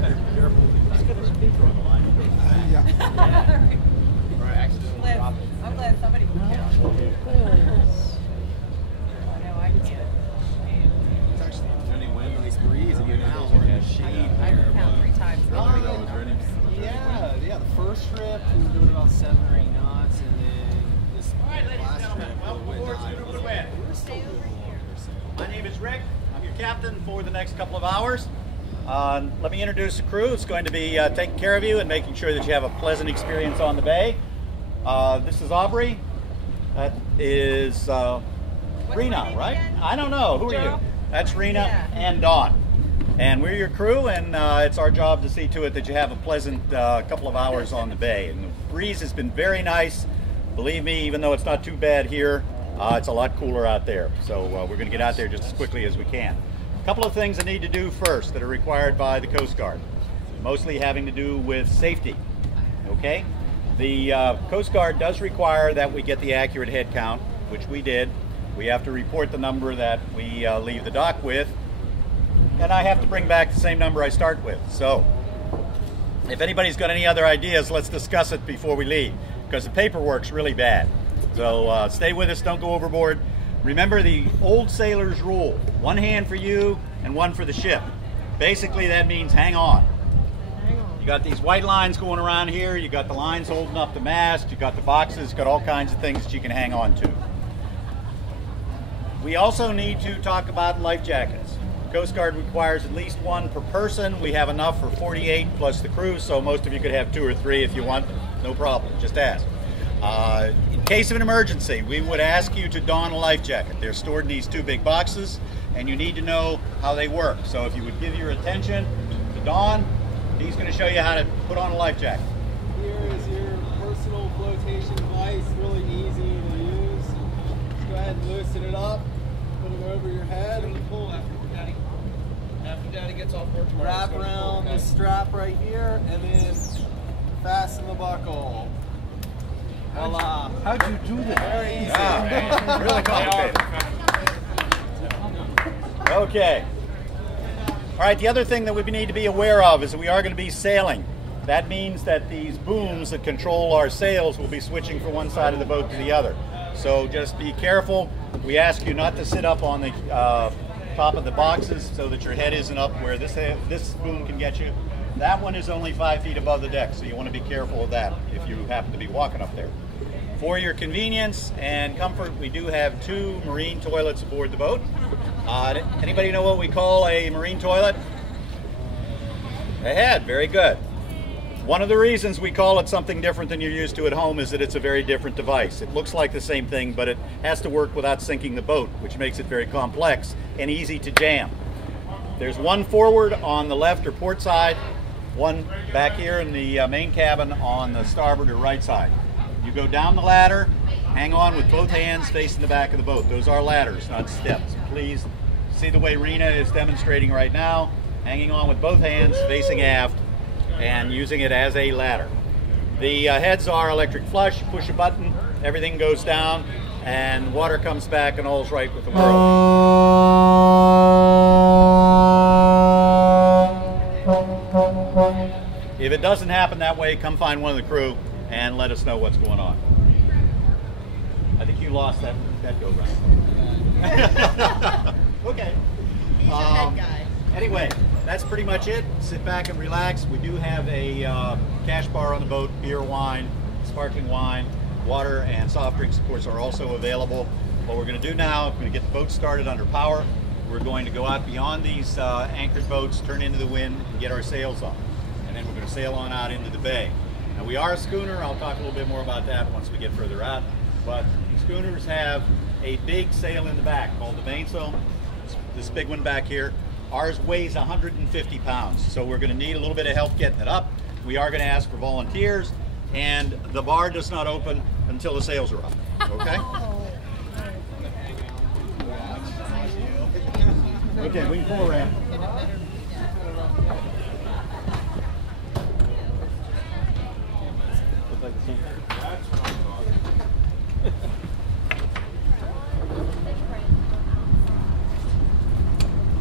Let's get a speaker on the line. Yeah. Or accidentally drop it. I'm glad somebody can. I know I can't. It's actually any wind, nice breeze, and you're now we're in a shade. I count 3 times. Yeah, the first trip we were doing about 7 or 8 knots, and then this last trip, Woodwind. Stay over here. My name is Rick. I'm your captain for the next couple of hours. Let me introduce the crew. It's going to be taking care of you and making sure that you have a pleasant experience on the bay. This is Aubrey. That is Rena, right? Again? I don't know. Who are you? That's Rena and Dawn. And we're your crew, and it's our job to see to it that you have a pleasant couple of hours on the bay. And the breeze has been very nice. Believe me, even though it's not too bad here, it's a lot cooler out there. So we're going to get out there just as quickly as we can. A couple of things I need to do first that are required by the Coast Guard, mostly having to do with safety. Okay? The Coast Guard does require that we get the accurate head count, which we did. We have to report the number that we leave the dock with, and I have to bring back the same number I start with. So if anybody's got any other ideas, let's discuss it before we leave, because the paperwork's really bad. So stay with us, don't go overboard. Remember the old sailor's rule: 1 hand for you and 1 for the ship. Basically that means hang on. You got these white lines going around here, you got the lines holding up the mast, you got the boxes, got all kinds of things that you can hang on to. We also need to talk about life jackets. Coast Guard requires at least 1 per person. We have enough for 48 plus the crew, so most of you could have 2 or 3 if you want. No problem, just ask. In case of an emergency, we would ask you to don a life jacket. They're stored in these 2 big boxes, and you need to know how they work. So if you would give your attention to Don, he's going to show you how to put on a life jacket. Here is your personal flotation device, really easy to use. Just go ahead and loosen it up, put it over your head, and pull after Daddy gets off work tomorrow. Wrap around this strap right here, and then fasten the buckle. Voila! How'd you do that? Very easy. Yeah, really complicated. Okay. All right, the other thing that we need to be aware of is that we are going to be sailing. That means that these booms that control our sails will be switching from one side of the boat to the other. So just be careful. We ask you not to sit up on the top of the boxes so that your head isn't up where this boom can get you. That one is only 5 feet above the deck, so you want to be careful of that if you happen to be walking up there. For your convenience and comfort, we do have 2 marine toilets aboard the boat. Anybody know what we call a marine toilet? Ahead, very good. One of the reasons we call it something different than you're used to at home is that it's a very different device. It looks like the same thing, but it has to work without sinking the boat, which makes it very complex and easy to jam. There's 1 forward on the left or port side, 1 back here in the main cabin on the starboard or right side. You go down the ladder, hang on with both hands facing the back of the boat. Those are ladders, not steps. Please see the way Rena is demonstrating right now, hanging on with both hands facing aft and using it as a ladder. The heads are electric flush. Push a button, everything goes down, and water comes back and all's right with the world. If it doesn't happen that way, come find one of the crew and let us know what's going on. I think you lost that go round. Okay. He's a head guy. Anyway, that's pretty much it. Sit back and relax. We do have a cash bar on the boat. Beer, wine, sparkling wine, water, and soft drinks, of course, are also available. What we're going to do now, we're going to get the boat started under power. We're going to go out beyond these anchored boats, turn into the wind, and get our sails on. And then we're going to sail on out into the bay. Now, we are a schooner. I'll talk a little bit more about that once we get further out. But schooners have a big sail in the back called the mainsail. This big one back here. Ours weighs 150 pounds, so we're going to need a little bit of help getting it up. We are going to ask for volunteers, and the bar does not open until the sails are up. Okay? Okay, we can pull around. Look like the same thing.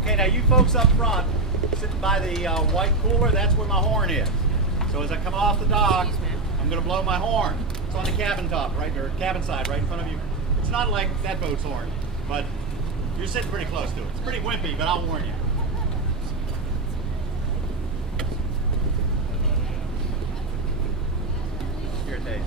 Okay, now you folks up front, Sitting by the white cooler, that's where my horn is. So as I come off the dock, I'm going to blow my horn. It's on the cabin top, right, or cabin side, right in front of you. It's not like that boat's horn, but you're sitting pretty close to it. It's pretty wimpy, but I'll warn you. Here, Dave.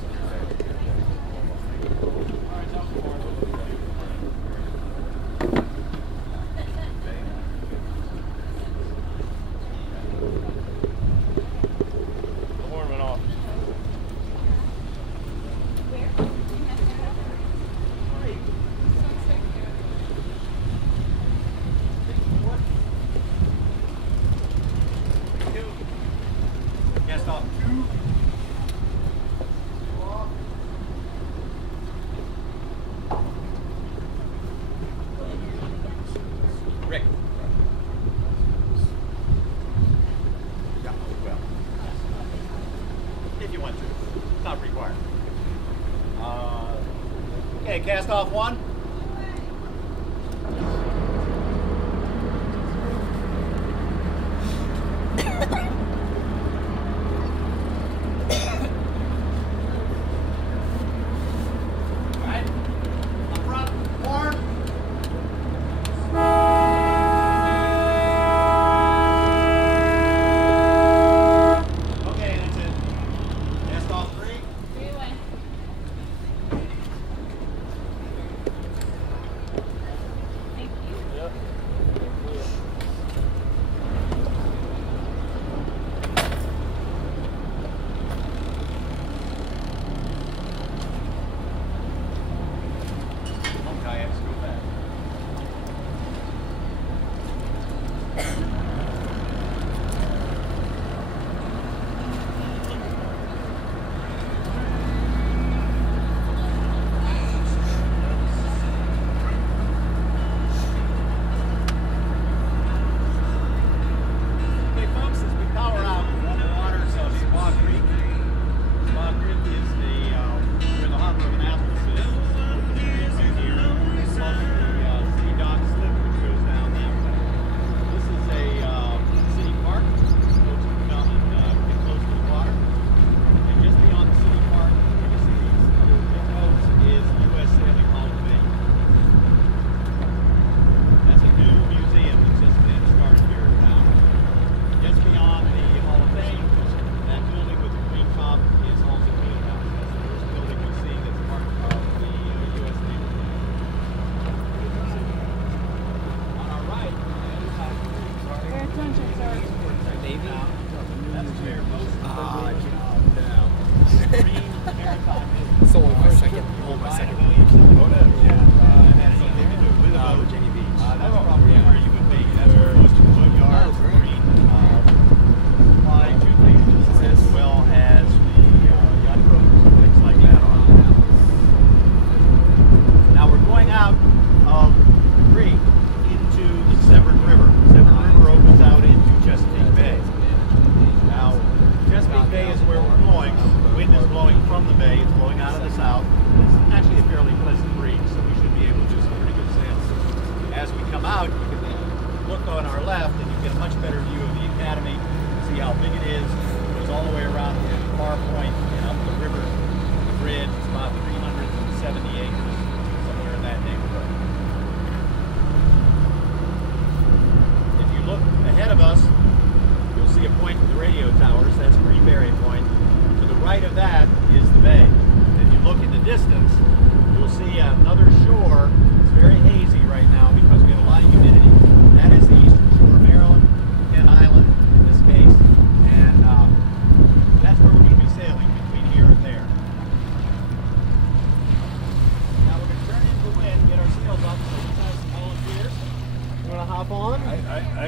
Rick. Yeah, well, if you want to, not required. Okay, cast off one.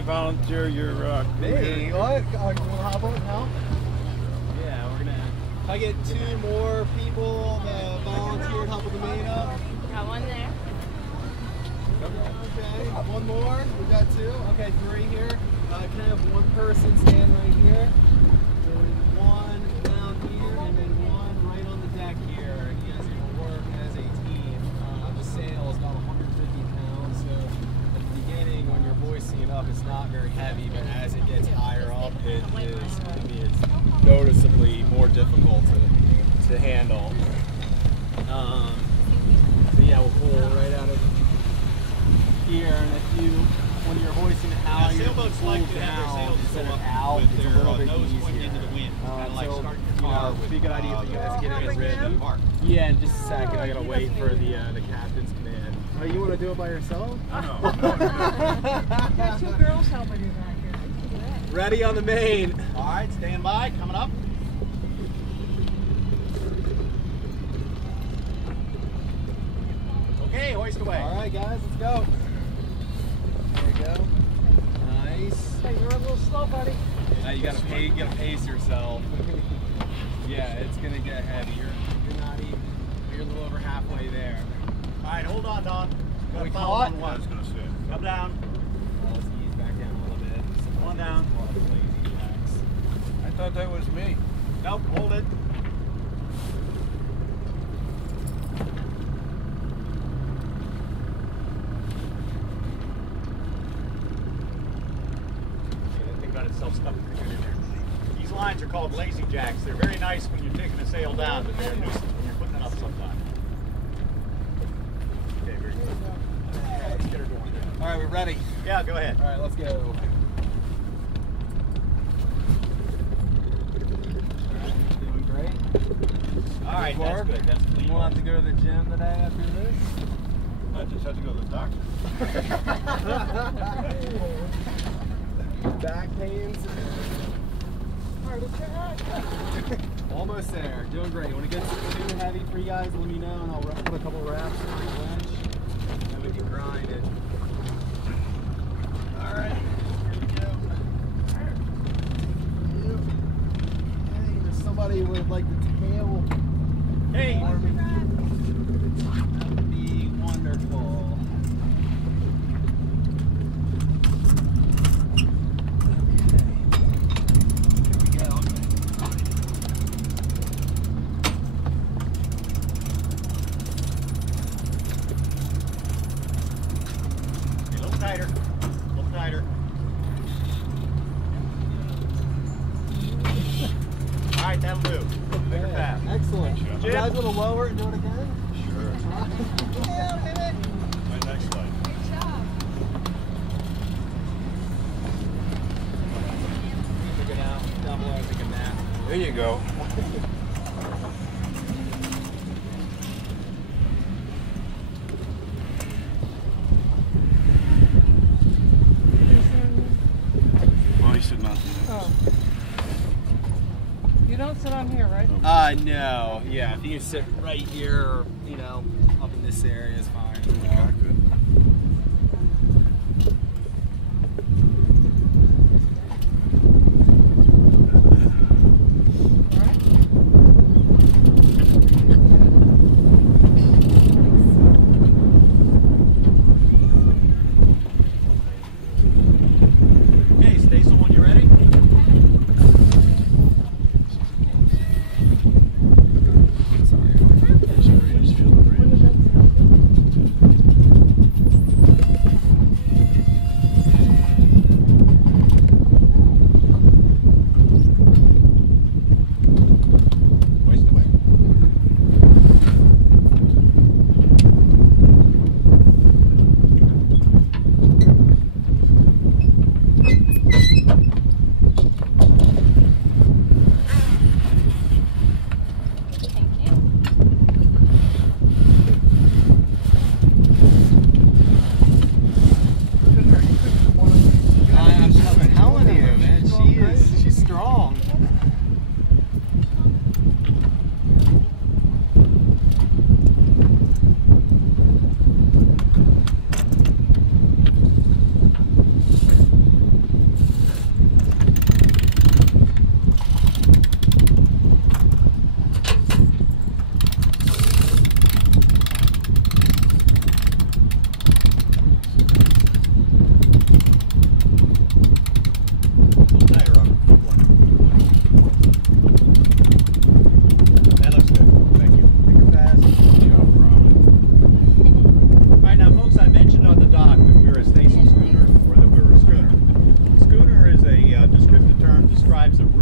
Volunteer your hey, what? You want to hop on now? Yeah, we're gonna. If I get two more people that volunteered help with the main up. Got one there. Okay, one more. We got two. Okay, three here. Can I have one person stand right here? Then one down here, and then one right on the deck here. You guys are gonna work as a team. The sail is about 150 pounds, so at the beginning when you're hoisting it up, it's not very heavy, but as it gets I mean, it's noticeably more difficult to handle. So yeah, we'll pull right out of here, and if you, when you're hoisting the halyard, sailboats pull like to have their down sails instead go of up out, with it's a their little bit nose pointing easier. into the wind, kind of like So, starting your you car know, with be a good idea for you guys to get it ready. mark. Yeah, in just a second, I gotta wait for the captain's command. Oh, you want to do it by yourself? You got two girls helping you back here. You can do that. Ready on the main. All right, stand by, coming up. Okay, hoist away. All right, guys, let's go. There you go. Nice. Hey, you're a little slow, buddy. Now you gotta pace yourself. Yeah, it's gonna get heavy. You're not even. You're a little over halfway there. All right, hold on, Don. We Follow caught? on one. Come down. Well, let's ease back down a little bit. One down. I thought that was me. Nope, hold it. That thing got itself stuck pretty good in there. These lines are called lazy jacks. They're very nice when you're taking a sail down, but they're a nuisance when you're putting it up sometimes. Okay, very good. Okay, let's get her going. All right, we're ready. Yeah, go ahead. All right, let's go. All right, doing great. All right, Good that's work. good. That's clean. We'll have to go to the gym today after this. I just have to go to the doctor. Back pains. Almost there. Doing great. When it gets too heavy for you guys, let me know, and I'll put a couple wraps on the winch, and we can grind it. All right. Here we go. Hey, there's somebody with like the tail. Hey! That would be wonderful. A little tighter. A little tighter. All right, that'll do. Bigger Okay, fast. excellent. You Jim? guys want to lower it and do it again? Sure. My next slide. Good job. Take it out, double out, take a nap. There you go. Well, he's sitting on Oh. You don't sit on here, right? No. Yeah, if you can sit right here, or, you know, up in this area is fine. Yeah, good. Okay, Stacy, when you're ready. Sorry, I just feel the breeze.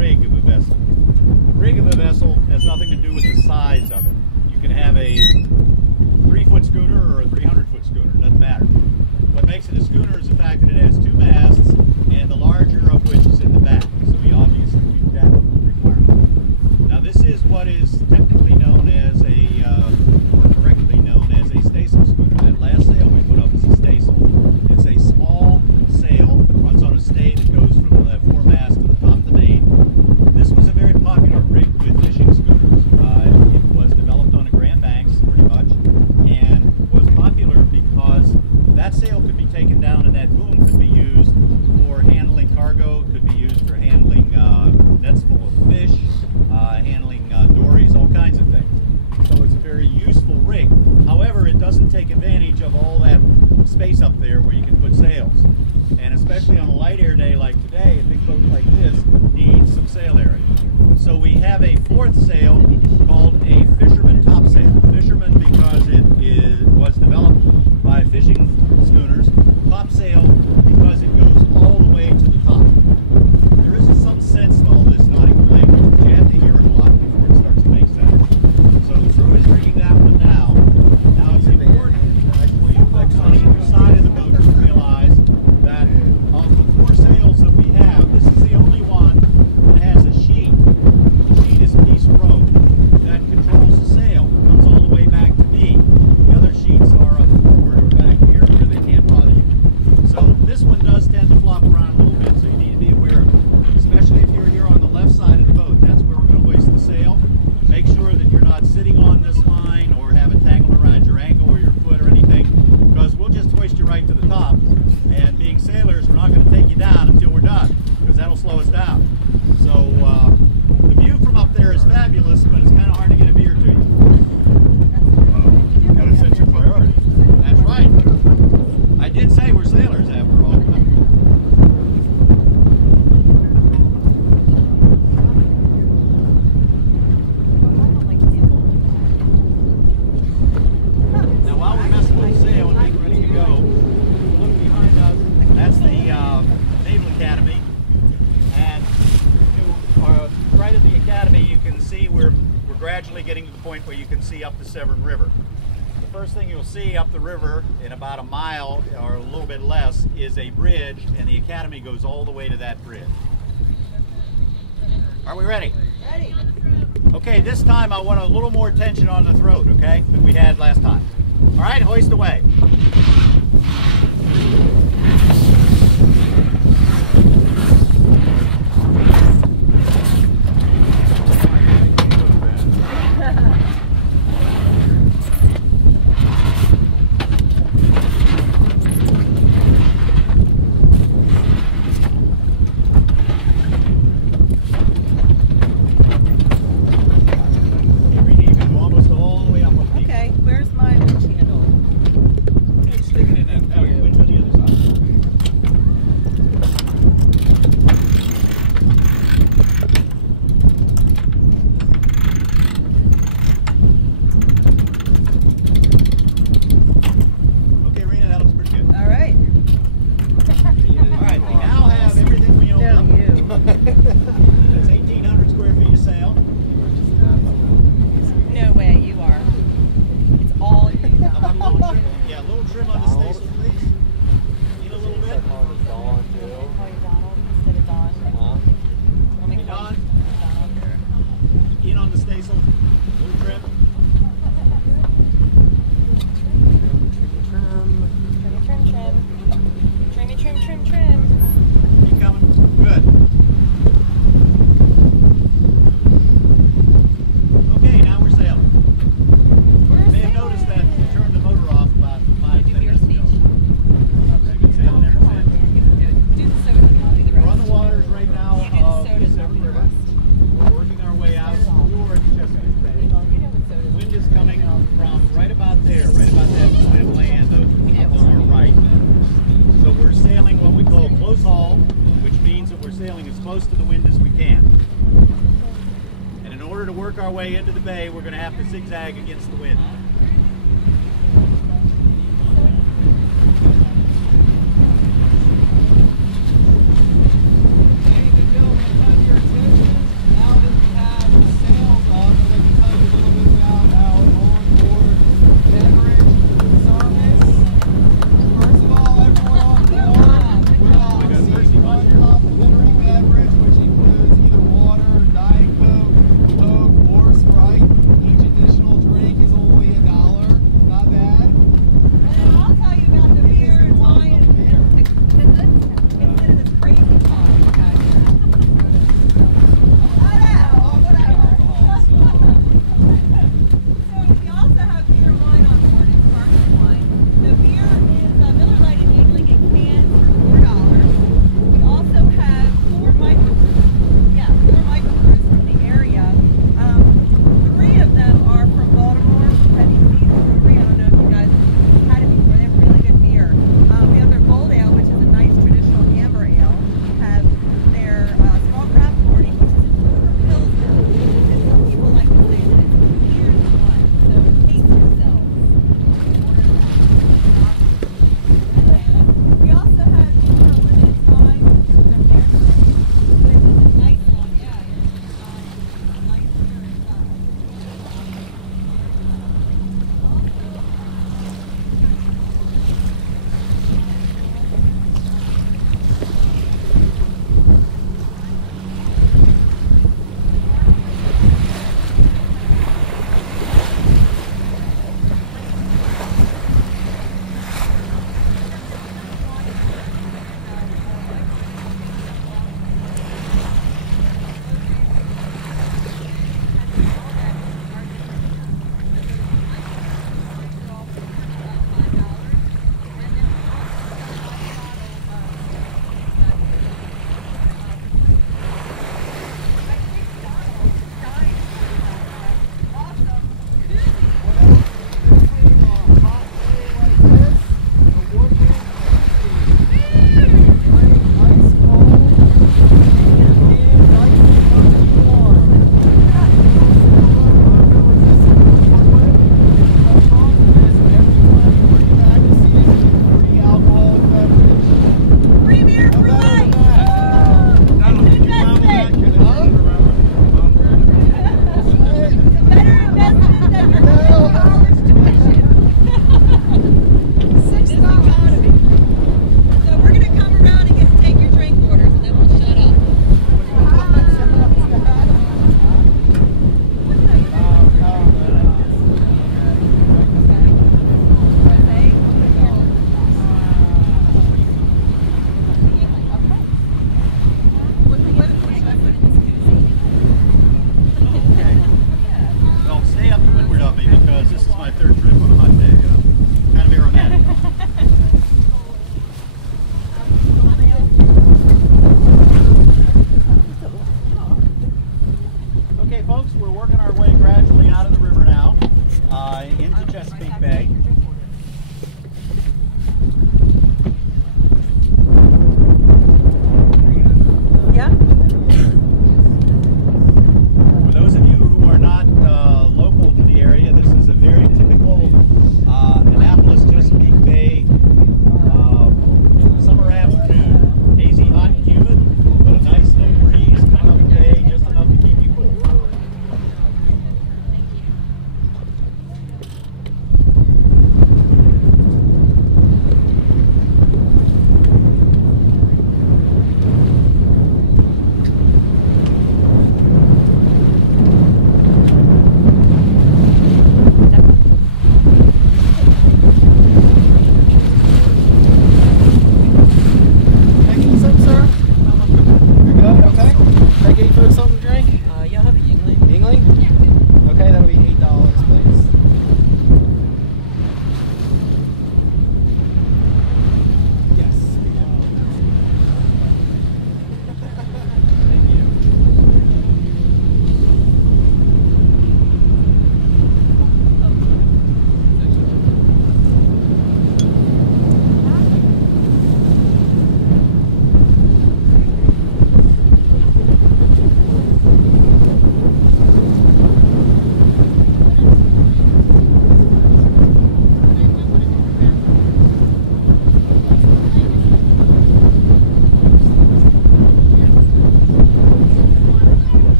rig of a vessel. The rig of a vessel has nothing to do with the size of it. You can have a 3-foot schooner or a 300-foot schooner, doesn't matter. What makes it a schooner is the fact that it has 2 masts, and the larger of which is in the back. So we obviously meet that requirement. Now this is what is technically known as or correctly known as a staysail schooner. That last sail we put up is a staysail. It's a small sail, runs on a stay that goes from the foremast to the top of the main. This was a very popular rig with fishing schooners. It was developed on the Grand Banks, pretty much, and was popular because that sail could be taken down and that boom could be used for handling cargo, could be used for handling nets full of fish, handling dories, all kinds of things. So it's a very useful rig. However, it doesn't take advantage of all that space up there where you can put sails. And especially on a light air day like today, a big boat like this needs some sail area. So we have a 4th sail called a fisherman topsail. Fisherman because it was developed by fishing schooners. Topsail because it goes all the way to the top. There is some sense to all this nautical language, but you have to hear it a lot before it starts to make sense. So the crew is rigging that one now. Now it's important when you look on either side of the boat to realize that of the 4 sails that we have, this is the only one that has a sheet. The sheet is a piece of rope that controls the sail. It comes all the way back to me. The other sheets are up forward or back here where they can't bother you. So this one does tend to flop around a little bit, so you need to be aware of it. Especially if you're here on the left side of the boat. That's where we're going to hoist the sail. Make sure that you're not sitting on this line or have it tangled around your ankle or your foot or anything, because we'll just hoist you right to the top. And being sailors, we're not going to take you down until we're done, because that'll slow us down. So the view from up there is fabulous, but it's kind of hard to get a beer to you. You gotta set your priorities. That's right. I did say we're sailors after all. Now while we're messing with the sail and getting ready to go, look behind us. That's the Naval Academy. And to our right of the Academy, you can see we're gradually getting to the point where you can see up the Severn River. The first thing you'll see up the river in about a mile or a little bit less is a bridge, and the Academy goes all the way to that bridge. Are we ready? Ready. Okay, this time I want a little more tension on the throat, okay, than we had last time. All right, hoist away. Okay, where's my winch handle? Stick it in that. Oh, your winch on the other side. Okay, Rena, that looks pretty good. All right. All right, we now have everything we own up. No, you. That's 1,800 square feet of sail. No way, you are. It's all you. Yeah, a little trim on the staysail, please. Need a little bit. Call you Donald instead of Don. Let me Hey, call Don. you Donald. In on the staysail. Little trim. Trim. Keep coming. Good. Okay, now we're sailing. You may have noticed that we turned the motor off about 5-10 minutes ago. We've been sailing ever Come on, since. man. You can do it. Do the soda and I'll do the We're rest. on the waters right now You do the of soda the and I'll do Severn the River. rest. We're working our way out toward Chesapeake Bay. Well, you know what soda The wind is coming from right about there, right about that point of land up on our right. So we're sailing what we call close haul, which means that we're sailing as close to the wind as we can. And in order to work our way into the bay, we're going to have to zigzag against the wind. Ladies and gentlemen, have your attention. Okay, folks, we're working our way gradually out of the river now, into Chesapeake Bay. Yeah. For those of you who are not local to the area, this is a very typical Annapolis, Chesapeake Bay summer afternoon. Hazy, hot, and humid, but a nice little breeze coming up the bay, just enough to keep you cool. 1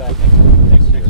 back next year.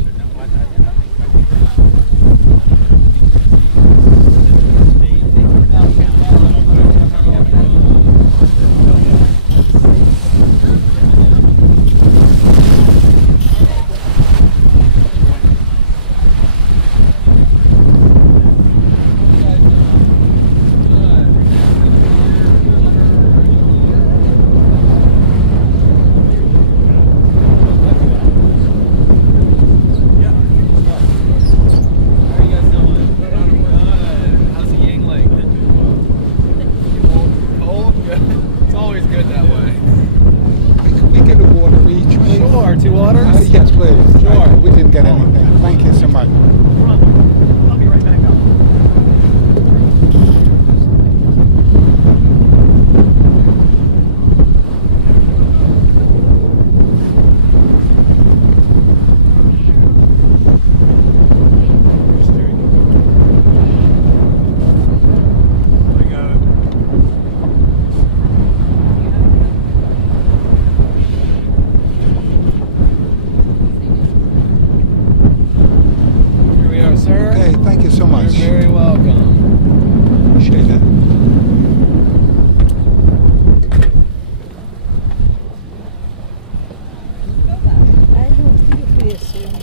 Two waters? Yes, please. Sure. We didn't get anything. Thank you so much. I'll be right back up. Okay, thank you so much. You're very welcome. Appreciate it. I don't think we assume.